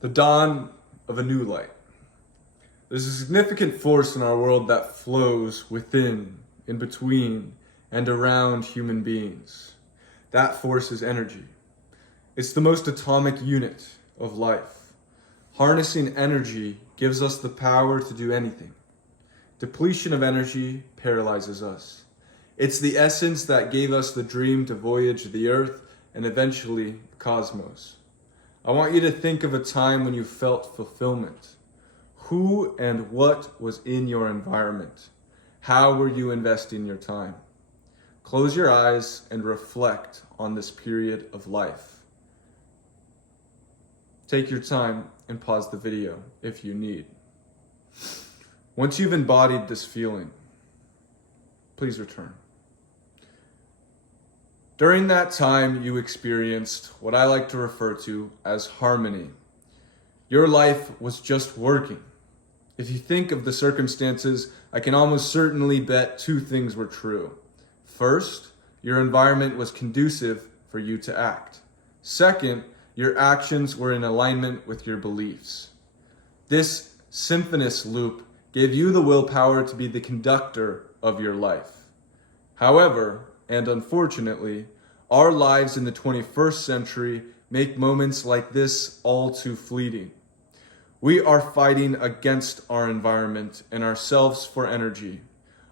The dawn of a new light. There's a significant force in our world that flows within, in between, and around human beings. That force is energy. It's the most atomic unit of life. Harnessing energy gives us the power to do anything. Depletion of energy paralyzes us. It's the essence that gave us the dream to voyage the earth and eventually the cosmos. I want you to think of a time when you felt fulfillment. Who and what was in your environment? How were you investing your time? Close your eyes and reflect on this period of life. Take your time and pause the video if you need. Once you've embodied this feeling, please return. During that time, you experienced what I like to refer to as harmony. Your life was just working. If you think of the circumstances, I can almost certainly bet two things were true. First, your environment was conducive for you to act. Second, your actions were in alignment with your beliefs. This symphonous loop gave you the willpower to be the conductor of your life. However, and unfortunately, our lives in the 21st century make moments like this all too fleeting. We are fighting against our environment and ourselves for energy.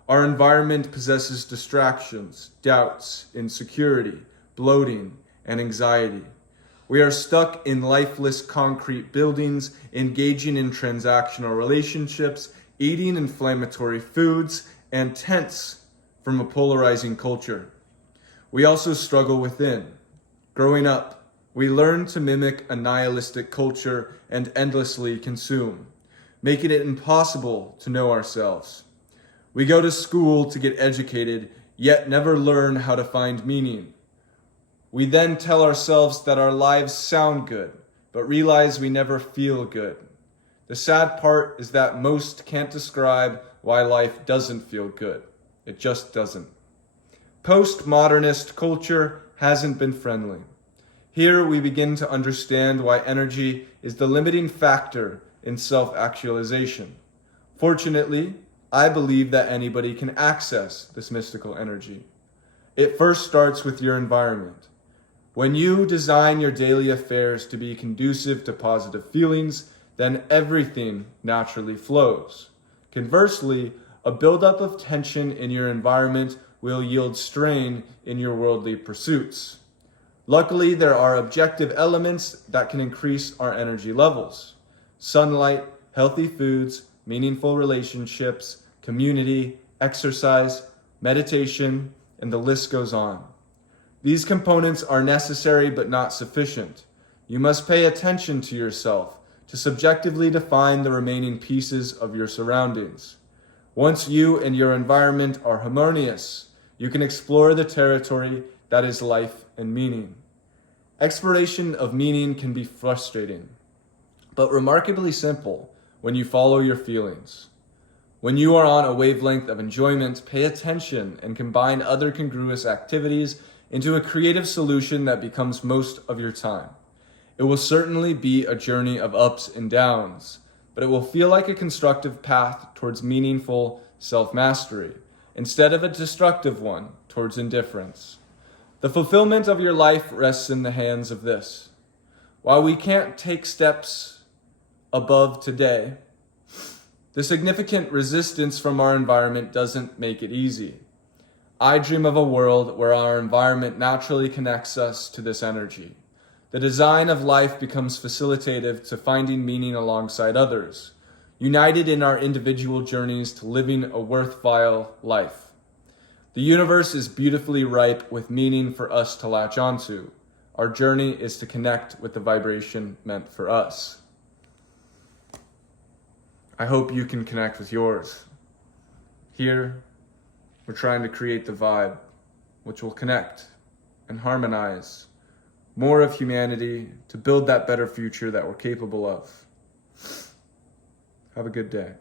Our environment possesses distractions, doubts, insecurity, bloating, and anxiety. We are stuck in lifeless concrete buildings, engaging in transactional relationships, eating inflammatory foods, and tense from a polarizing culture. We also struggle within. Growing up, we learn to mimic a nihilistic culture and endlessly consume, making it impossible to know ourselves. We go to school to get educated, yet never learn how to find meaning. We then tell ourselves that our lives sound good, but realize we never feel good. The sad part is that most can't describe why life doesn't feel good. It just doesn't. Postmodernist culture hasn't been friendly. Here we begin to understand why energy is the limiting factor in self-actualization. Fortunately, I believe that anybody can access this mystical energy. It first starts with your environment. When you design your daily affairs to be conducive to positive feelings, then everything naturally flows. Conversely, a buildup of tension in your environment will yield strain in your worldly pursuits. Luckily, there are objective elements that can increase our energy levels. Sunlight, healthy foods, meaningful relationships, community, exercise, meditation, and the list goes on. These components are necessary but not sufficient. You must pay attention to yourself to subjectively define the remaining pieces of your surroundings. Once you and your environment are harmonious, you can explore the territory that is life and meaning. Exploration of meaning can be frustrating, but remarkably simple when you follow your feelings. When you are on a wavelength of enjoyment, pay attention and combine other congruous activities into a creative solution that becomes most of your time. It will certainly be a journey of ups and downs, but it will feel like a constructive path towards meaningful self-mastery, instead of a destructive one towards indifference. The fulfillment of your life rests in the hands of this. While we can't take steps above today, the significant resistance from our environment doesn't make it easy. I dream of a world where our environment naturally connects us to this energy. The design of life becomes facilitative to finding meaning alongside others, united in our individual journeys to living a worthwhile life. The universe is beautifully ripe with meaning for us to latch onto. Our journey is to connect with the vibration meant for us. I hope you can connect with yours. Here, we're trying to create the vibe which will connect and harmonize more of humanity to build that better future that we're capable of. Have a good day.